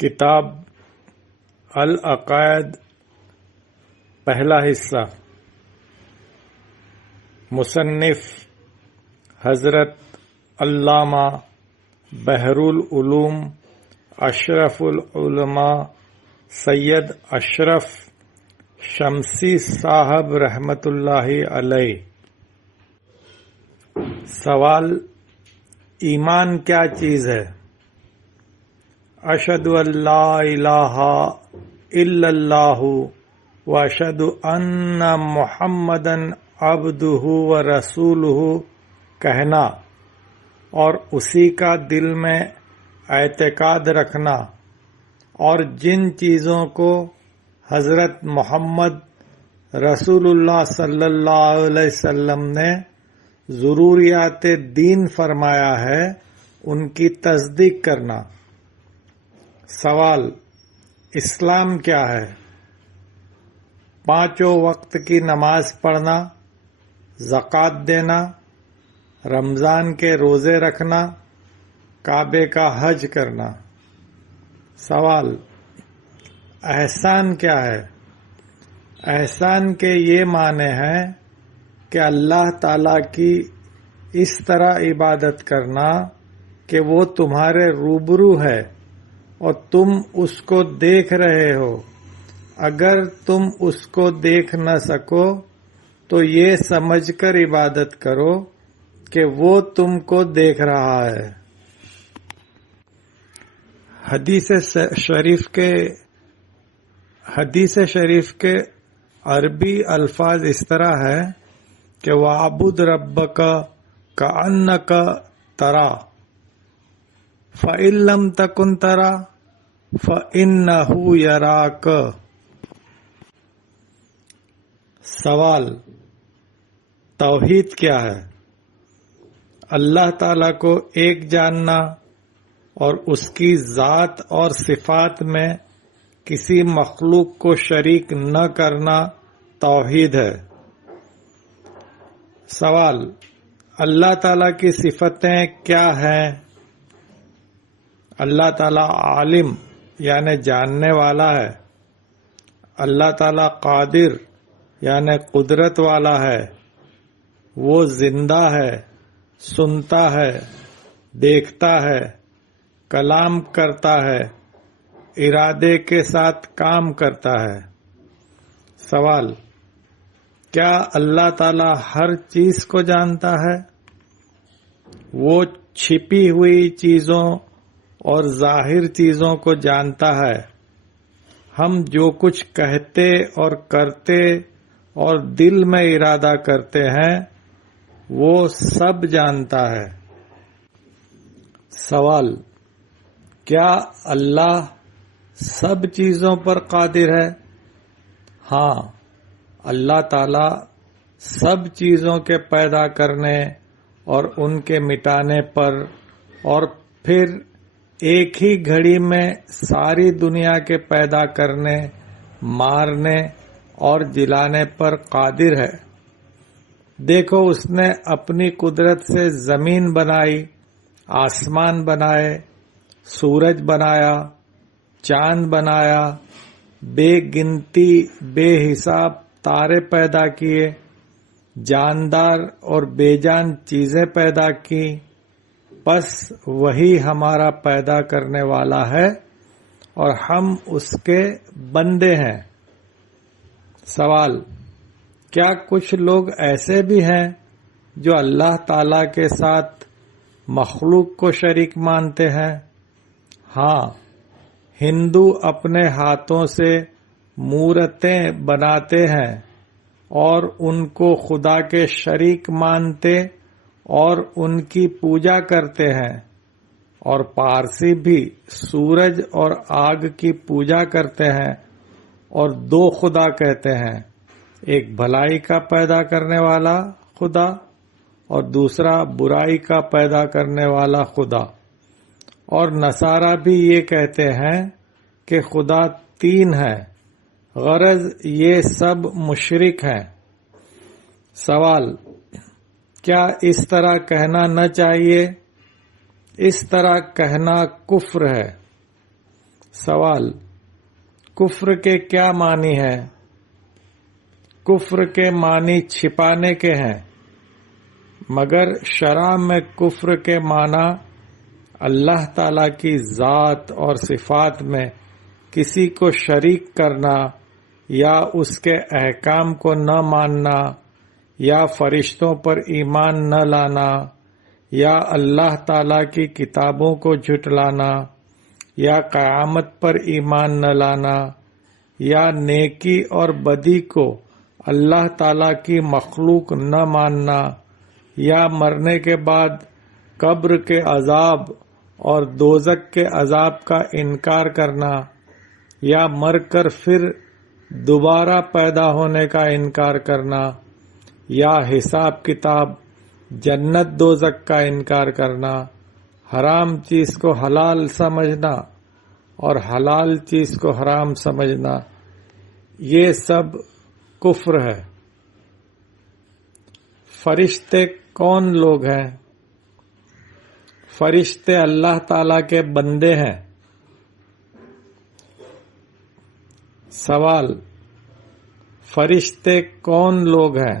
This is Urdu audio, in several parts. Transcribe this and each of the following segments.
کتاب العقائد پہلا حصہ مصنف حضرت علامہ بحر العلوم اشرف العلماء سید اشرف شمسی صاحب رحمۃ اللہ علیہ۔ سوال: ایمان کیا چیز ہے؟ اشہد ان لا الہ الا اللہ و اشہد ان محمدًا عبدہ و رسولہ کہنا اور اسی کا دل میں اعتقاد رکھنا، اور جن چیزوں کو حضرت محمد رسول اللہ صلی اللہ علیہ وسلم نے ضروریات دین فرمایا ہے ان کی تصدیق کرنا۔ سوال: اسلام کیا ہے؟ 5 وقت کی نماز پڑھنا، زکوٰۃ دینا، رمضان کے روزے رکھنا، کعبے کا حج کرنا۔ سوال: احسان کیا ہے؟ احسان کے یہ معنی ہیں کہ اللہ تعالی کی اس طرح عبادت کرنا کہ وہ تمہارے روبرو ہے اور تم اس کو دیکھ رہے ہو۔ اگر تم اس کو دیکھ نہ سکو تو یہ سمجھ کر عبادت کرو کہ وہ تم کو دیکھ رہا ہے۔ حدیث شریف کے عربی الفاظ اس طرح ہے کہ وَاعْبُدْ رَبَّكَ كَأَنَّكَ تَرَاهُ فَإِن لَّمْ تَكُن تَرَاهُ فَإِنَّهُ يَرَاكَ۔ سوال: توحید کیا ہے؟ اللہ تعالی کو ایک جاننا اور اس کی ذات اور صفات میں کسی مخلوق کو شریک نہ کرنا توحید ہے۔ سوال: اللہ تعالی کی صفتیں کیا ہیں؟ اللہ تعالی عالم یعنی جاننے والا ہے۔ اللہ تعالی قادر یعنی قدرت والا ہے۔ وہ زندہ ہے، سنتا ہے، دیکھتا ہے، کلام کرتا ہے، ارادے کے ساتھ کام کرتا ہے۔ سوال: کیا اللہ تعالی ہر چیز کو جانتا ہے؟ وہ چھپی ہوئی چیزوں اور ظاہر چیزوں کو جانتا ہے۔ ہم جو کچھ کہتے اور کرتے اور دل میں ارادہ کرتے ہیں وہ سب جانتا ہے۔ سوال: کیا اللہ سب چیزوں پر قادر ہے؟ ہاں، اللہ تعالی سب چیزوں کے پیدا کرنے اور ان کے مٹانے پر اور پھر ایک ہی گھڑی میں ساری دنیا کے پیدا کرنے، مارنے اور جلانے پر قادر ہے۔ دیکھو، اس نے اپنی قدرت سے زمین بنائی، آسمان بنائے، سورج بنایا، چاند بنایا، بے گنتی بے حساب تارے پیدا کیے، جاندار اور بے جان چیزیں پیدا کی۔ بس وہی ہمارا پیدا کرنے والا ہے اور ہم اس کے بندے ہیں۔ سوال: کیا کچھ لوگ ایسے بھی ہیں جو اللہ تعالی کے ساتھ مخلوق کو شریک مانتے ہیں؟ ہاں، ہندو اپنے ہاتھوں سے مورتیں بناتے ہیں اور ان کو خدا کے شریک مانتے اور ان کی پوجا کرتے ہیں، اور پارسی بھی سورج اور آگ کی پوجا کرتے ہیں اور 2 خدا کہتے ہیں، ایک بھلائی کا پیدا کرنے والا خدا اور دوسرا برائی کا پیدا کرنے والا خدا۔ اور نصارہ بھی یہ کہتے ہیں کہ خدا 3 ہے، غرض یہ سب مشرک ہیں۔ سوال: کیا اس طرح کہنا نہ چاہیے؟ اس طرح کہنا کفر ہے۔ سوال: کفر کے کیا معنی ہے؟ کفر کے معنی چھپانے کے ہیں، مگر شرع میں کفر کے معنی اللہ تعالی کی ذات اور صفات میں کسی کو شریک کرنا یا اس کے احکام کو نہ ماننا یا فرشتوں پر ایمان نہ لانا یا اللہ تعالی کی کتابوں کو جھٹلانا یا قیامت پر ایمان نہ لانا یا نیکی اور بدی کو اللہ تعالی کی مخلوق نہ ماننا یا مرنے کے بعد قبر کے عذاب اور دوزخ کے عذاب کا انکار کرنا یا مر کر پھر دوبارہ پیدا ہونے کا انکار کرنا یا حساب کتاب، جنت دوزخ کا انکار کرنا، حرام چیز کو حلال سمجھنا اور حلال چیز کو حرام سمجھنا، یہ سب کفر ہے۔ فرشتے کون لوگ ہیں؟ فرشتے اللہ تعالی کے بندے ہیں۔ سوال: فرشتے کون لوگ ہیں؟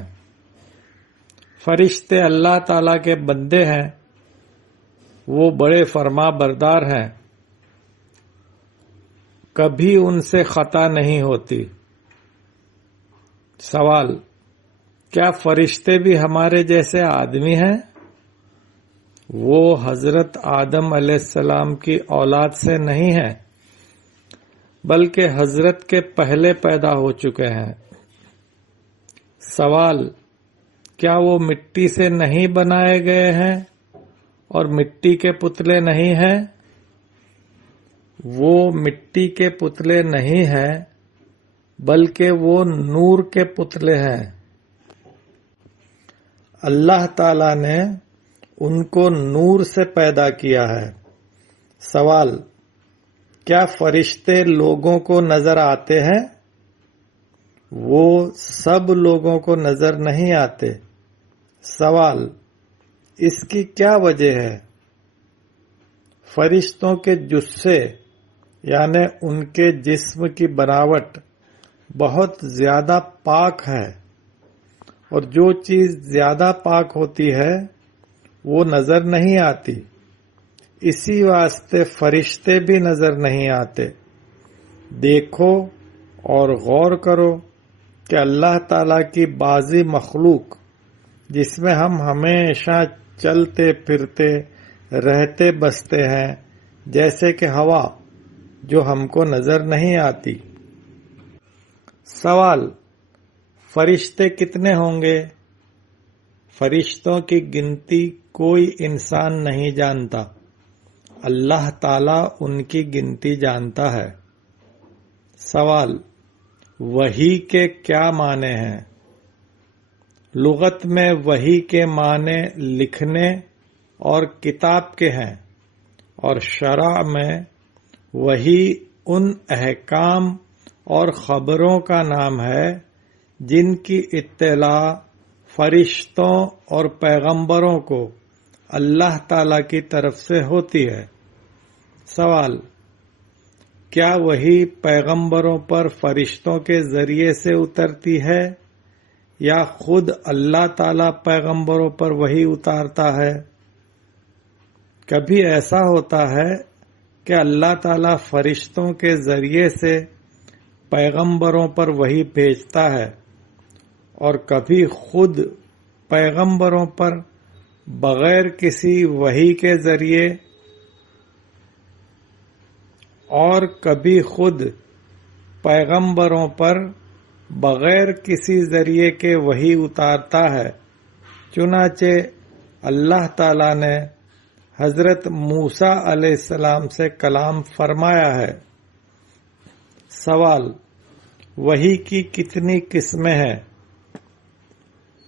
فرشتے اللہ تعالی کے بندے ہیں، وہ بڑے فرما بردار ہیں، کبھی ان سے خطا نہیں ہوتی۔ سوال: کیا فرشتے بھی ہمارے جیسے آدمی ہیں؟ وہ حضرت آدم علیہ السلام کی اولاد سے نہیں ہیں، بلکہ حضرت کے پہلے پیدا ہو چکے ہیں۔ سوال: کیا وہ مٹی سے نہیں بنائے گئے ہیں اور مٹی کے پتلے نہیں ہیں؟ وہ مٹی کے پتلے نہیں ہیں، بلکہ وہ نور کے پتلے ہیں۔ اللہ تعالی نے ان کو نور سے پیدا کیا ہے۔ سوال: کیا فرشتے لوگوں کو نظر آتے ہیں؟ وہ سب لوگوں کو نظر نہیں آتے۔ سوال: اس کی کیا وجہ ہے؟ فرشتوں کے جثے یعنی ان کے جسم کی بناوٹ بہت زیادہ پاک ہے، اور جو چیز زیادہ پاک ہوتی ہے وہ نظر نہیں آتی، اسی واسطے فرشتے بھی نظر نہیں آتے۔ دیکھو اور غور کرو کہ اللہ تعالی کی بعضی مخلوق جس میں ہم ہمیشہ چلتے پھرتے رہتے بستے ہیں، جیسے کہ ہوا، جو ہم کو نظر نہیں آتی۔ سوال: فرشتے کتنے ہوں گے؟ فرشتوں کی گنتی کوئی انسان نہیں جانتا، اللہ تعالی ان کی گنتی جانتا ہے۔ سوال: وحی کے کیا معنی ہیں؟ لغت میں وحی کے معنی لکھنے اور کتاب کے ہیں، اور شرع میں وحی ان احکام اور خبروں کا نام ہے جن کی اطلاع فرشتوں اور پیغمبروں کو اللہ تعالی کی طرف سے ہوتی ہے۔ سوال: کیا وحی پیغمبروں پر فرشتوں کے ذریعے سے اترتی ہے یا خود اللہ تعالی پیغمبروں پر وحی اتارتا ہے؟ کبھی ایسا ہوتا ہے کہ اللہ تعالی فرشتوں کے ذریعے سے پیغمبروں پر وحی بھیجتا ہے، اور کبھی خود پیغمبروں پر بغیر کسی وحی کے ذریعے، اور کبھی خود پیغمبروں پر بغیر کسی ذریعے کے وحی اتارتا ہے۔ چنانچہ اللہ تعالی نے حضرت موسیٰ علیہ السلام سے کلام فرمایا ہے۔ سوال: وحی کی کتنی قسمیں ہیں؟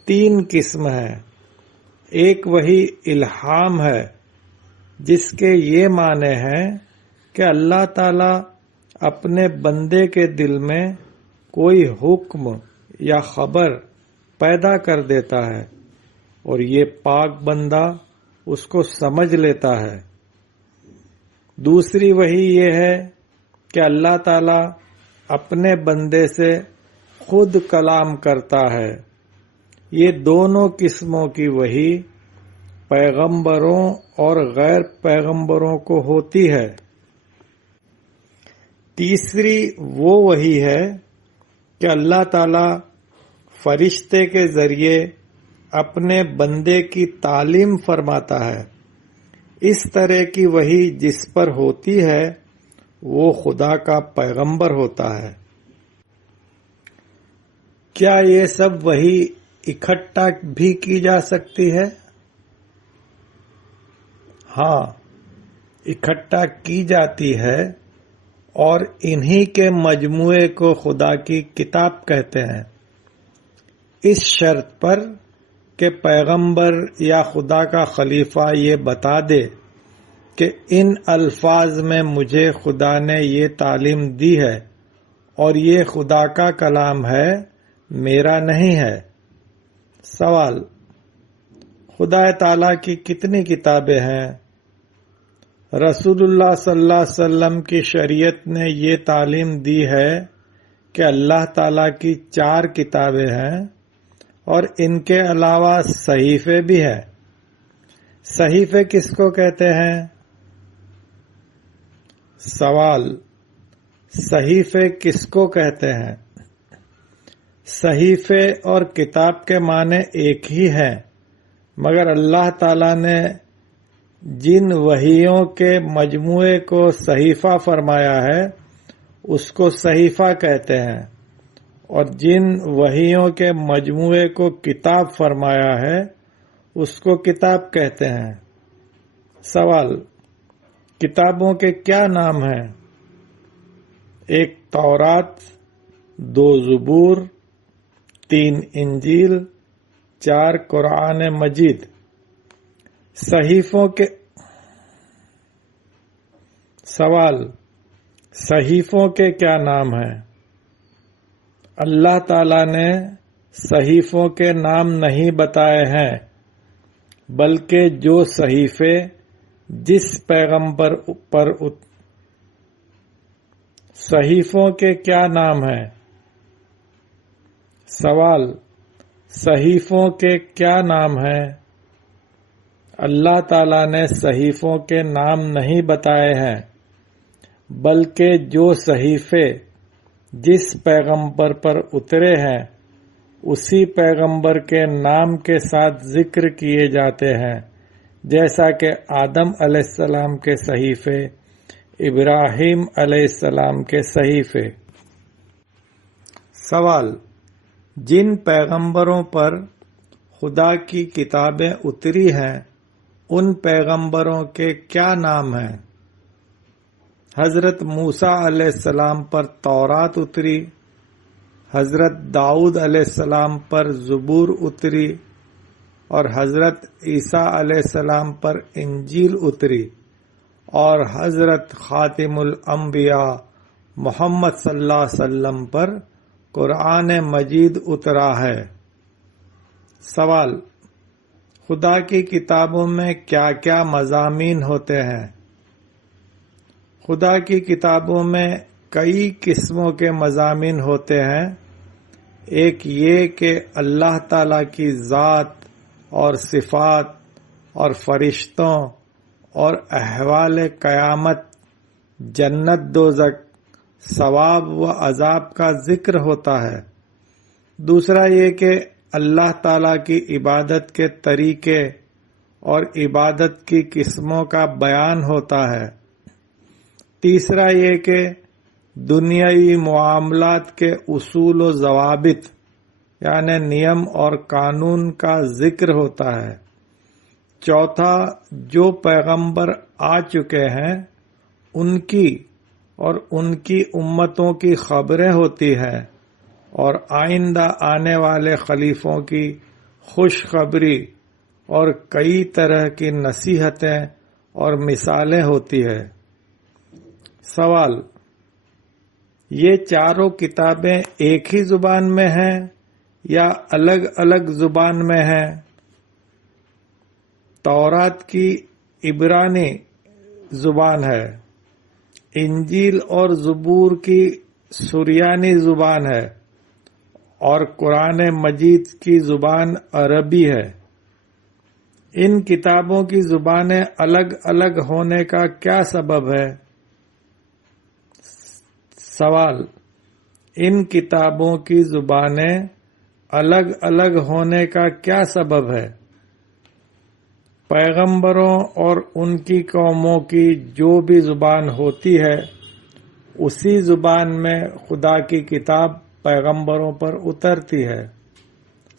3 قسم ہیں۔ ایک وحی الہام ہے، جس کے یہ معنی ہیں کہ اللہ تعالی اپنے بندے کے دل میں کوئی حکم یا خبر پیدا کر دیتا ہے، اور یہ پاک بندہ اس کو سمجھ لیتا ہے۔ دوسری وحی یہ ہے کہ اللہ تعالی اپنے بندے سے خود کلام کرتا ہے۔ یہ دونوں قسموں کی وحی پیغمبروں اور غیر پیغمبروں کو ہوتی ہے۔ تیسری وہ وحی ہے کہ اللہ تعالی فرشتے کے ذریعے اپنے بندے کی تعلیم فرماتا ہے۔ اس طرح کی وحی جس پر ہوتی ہے وہ خدا کا پیغمبر ہوتا ہے۔ کیا یہ سب وحی اکٹھا بھی کی جا سکتی ہے؟ ہاں، اکٹھا کی جاتی ہے، اور انہی کے مجموعے کو خدا کی کتاب کہتے ہیں، اس شرط پر کہ پیغمبر یا خدا کا خلیفہ یہ بتا دے کہ ان الفاظ میں مجھے خدا نے یہ تعلیم دی ہے اور یہ خدا کا کلام ہے، میرا نہیں ہے۔ سوال: خدا تعالی کی کتنی کتابیں ہیں؟ رسول اللہ صلی اللہ علیہ وسلم کی شریعت نے یہ تعلیم دی ہے کہ اللہ تعالی کی 4 کتابیں ہیں اور ان کے علاوہ صحیفے بھی ہیں۔ صحیفے کس کو کہتے ہیں؟ سوال: صحیفے کس کو کہتے ہیں؟ صحیفے اور کتاب کے معنی ایک ہی ہیں، مگر اللہ تعالی نے جن وحیوں کے مجموعے کو صحیفہ فرمایا ہے اس کو صحیفہ کہتے ہیں، اور جن وحیوں کے مجموعے کو کتاب فرمایا ہے اس کو کتاب کہتے ہیں۔ سوال: کتابوں کے کیا نام ہیں؟ 1 تورات، 2 زبور، 3 انجیل، 4 قرآن مجید۔ صحیفوں کے سوال: صحیفوں کے کیا نام ہیں؟ اللہ تعالی نے صحیفوں کے نام نہیں بتائے ہیں، بلکہ جو صحیفے جس پیغمبر پر صحیفوں کے کیا نام ہیں؟ سوال: صحیفوں کے کیا نام ہیں؟ اللہ تعالی نے صحیفوں کے نام نہیں بتائے ہیں، بلکہ جو صحیفے جس پیغمبر پر اترے ہیں اسی پیغمبر کے نام کے ساتھ ذکر کیے جاتے ہیں، جیسا کہ آدم علیہ السلام کے صحیفے، ابراہیم علیہ السلام کے صحیفے۔ سوال: جن پیغمبروں پر خدا کی کتابیں اتری ہیں ان پیغمبروں کے کیا نام ہیں؟ حضرت موسیٰ علیہ السلام پر تورات اتری، حضرت داؤد علیہ السلام پر زبور اتری، اور حضرت عیسیٰ علیہ السلام پر انجیل اتری، اور حضرت خاتم الانبیاء محمد صلی اللہ علیہ وسلم پر قرآن مجید اترا ہے۔ سوال: خدا کی کتابوں میں کیا کیا مضامین ہوتے ہیں؟ خدا کی کتابوں میں کئی قسموں کے مضامین ہوتے ہیں۔ ایک یہ کہ اللہ تعالی کی ذات اور صفات اور فرشتوں اور احوال قیامت، جنت دوزخ، ثواب و عذاب کا ذکر ہوتا ہے۔ دوسرا یہ کہ اللہ تعالی کی عبادت کے طریقے اور عبادت کی قسموں کا بیان ہوتا ہے۔ تیسرا یہ کہ دنیاوی معاملات کے اصول و ضوابط یعنی نیم اور قانون کا ذکر ہوتا ہے۔ چوتھا، جو پیغمبر آ چکے ہیں ان کی اور ان کی امتوں کی خبریں ہوتی ہیں، اور آئندہ آنے والے خلیفوں کی خوشخبری اور کئی طرح کی نصیحتیں اور مثالیں ہوتی ہیں۔ سوال: یہ چاروں کتابیں ایک ہی زبان میں ہیں یا الگ الگ زبان میں ہیں؟ تورات کی عبرانی زبان ہے، انجیل اور زبور کی سریانی زبان ہے اور قرآن مجید کی زبان عربی ہے۔ ان کتابوں کی زبانیں الگ الگ ہونے کا کیا سبب ہے؟ سوال: ان کتابوں کی زبانیں الگ الگ ہونے کا کیا سبب ہے؟ پیغمبروں اور ان کی قوموں کی جو بھی زبان ہوتی ہے اسی زبان میں خدا کی کتاب پیغمبروں پر اترتی ہے۔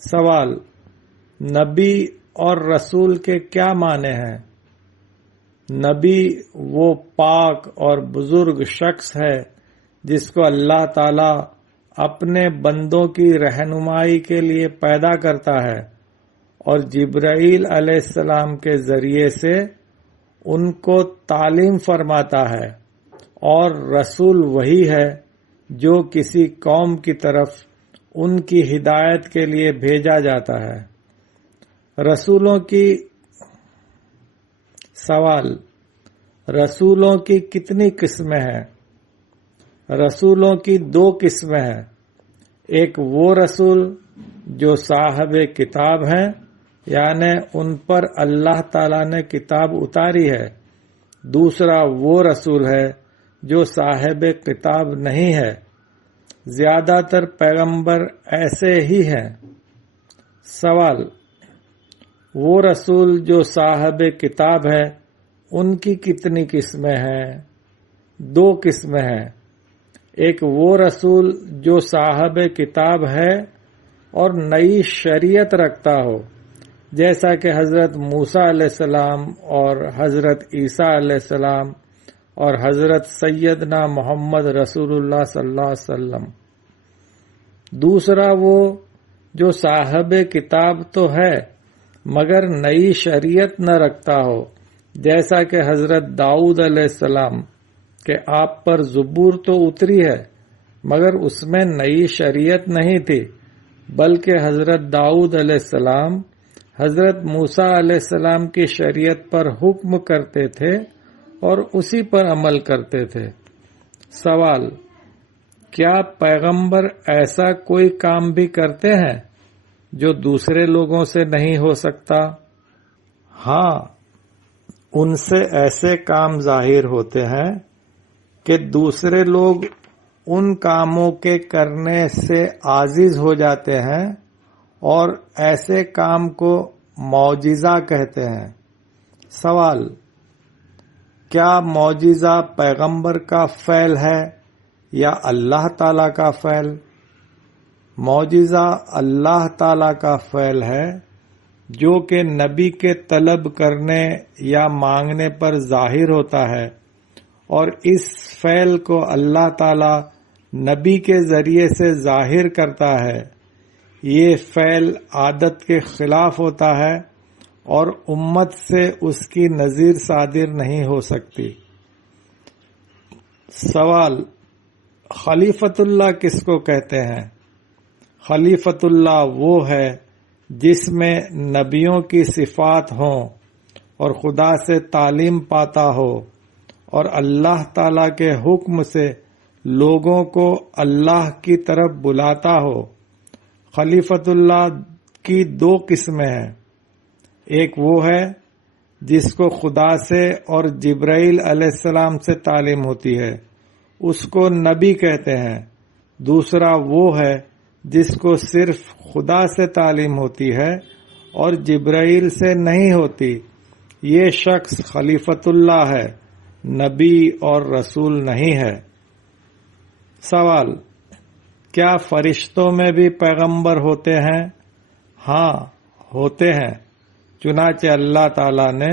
سوال: نبی اور رسول کے کیا معنی ہیں؟ نبی وہ پاک اور بزرگ شخص ہے جس کو اللہ تعالی اپنے بندوں کی رہنمائی کے لیے پیدا کرتا ہے اور جبرائیل علیہ السلام کے ذریعے سے ان کو تعلیم فرماتا ہے، اور رسول وہی ہے جو کسی قوم کی طرف ان کی ہدایت کے لیے بھیجا جاتا ہے۔ رسولوں کی سوال: رسولوں کی کتنی قسمیں ہیں؟ رسولوں کی 2 قسمیں ہیں۔ ایک وہ رسول جو صاحب کتاب ہیں، یعنی ان پر اللہ تعالیٰ نے کتاب اتاری ہے۔ دوسرا وہ رسول ہے جو صاحب کتاب نہیں ہے۔ زیادہ تر پیغمبر ایسے ہی ہیں۔ سوال: وہ رسول جو صاحب کتاب ہے ان کی کتنی قسمیں ہیں؟ 2 قسمیں ہیں۔ ایک وہ رسول جو صاحب کتاب ہے اور نئی شریعت رکھتا ہو، جیسا کہ حضرت موسیٰ علیہ السلام اور حضرت عیسیٰ علیہ السلام اور حضرت سیدنا محمد رسول اللہ صلی اللہ علیہ وسلم۔ دوسرا وہ جو صاحب کتاب تو ہے مگر نئی شریعت نہ رکھتا ہو، جیسا کہ حضرت داؤد علیہ السلام کہ آپ پر زبور تو اتری ہے مگر اس میں نئی شریعت نہیں تھی، بلکہ حضرت داؤد علیہ السلام حضرت موسیٰ علیہ السلام کی شریعت پر حکم کرتے تھے اور اسی پر عمل کرتے تھے۔ سوال: کیا پیغمبر ایسا کوئی کام بھی کرتے ہیں جو دوسرے لوگوں سے نہیں ہو سکتا؟ ہاں، ان سے ایسے کام ظاہر ہوتے ہیں کہ دوسرے لوگ ان کاموں کے کرنے سے عاجز ہو جاتے ہیں، اور ایسے کام کو معجزہ کہتے ہیں۔ سوال: کیا معجزہ پیغمبر کا فعل ہے یا اللہ تعالی کا فعل؟ معجزہ اللہ تعالی کا فعل ہے جو کہ نبی کے طلب کرنے یا مانگنے پر ظاہر ہوتا ہے، اور اس فعل کو اللہ تعالی نبی کے ذریعے سے ظاہر کرتا ہے۔ یہ فعل عادت کے خلاف ہوتا ہے اور امت سے اس کی نظیر صادر نہیں ہو سکتی۔ سوال: خلیفۃ اللہ کس کو کہتے ہیں؟ خلیفۃ اللہ وہ ہے جس میں نبیوں کی صفات ہوں اور خدا سے تعلیم پاتا ہو اور اللہ تعالی کے حکم سے لوگوں کو اللہ کی طرف بلاتا ہو۔ خلیفۃ اللہ کی 2 قسمیں ہیں۔ ایک وہ ہے جس کو خدا سے اور جبرائیل علیہ السلام سے تعلیم ہوتی ہے، اس کو نبی کہتے ہیں۔ دوسرا وہ ہے جس کو صرف خدا سے تعلیم ہوتی ہے اور جبرائیل سے نہیں ہوتی، یہ شخص خلیفۃ اللہ ہے، نبی اور رسول نہیں ہے۔ سوال: کیا فرشتوں میں بھی پیغمبر ہوتے ہیں؟ ہاں، ہوتے ہیں۔ چنانچہ اللہ تعالی نے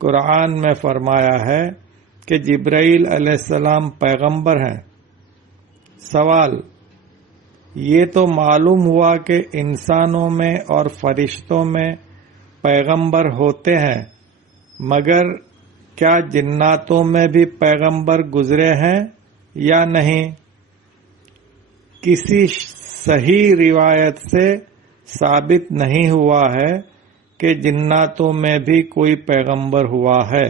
قرآن میں فرمایا ہے کہ جبرائیل علیہ السلام پیغمبر ہیں۔ سوال: یہ تو معلوم ہوا کہ انسانوں میں اور فرشتوں میں پیغمبر ہوتے ہیں، مگر کیا جناتوں میں بھی پیغمبر گزرے ہیں یا نہیں؟ کسی صحیح روایت سے ثابت نہیں ہوا ہے کہ جناتوں میں بھی کوئی پیغمبر ہوا ہے۔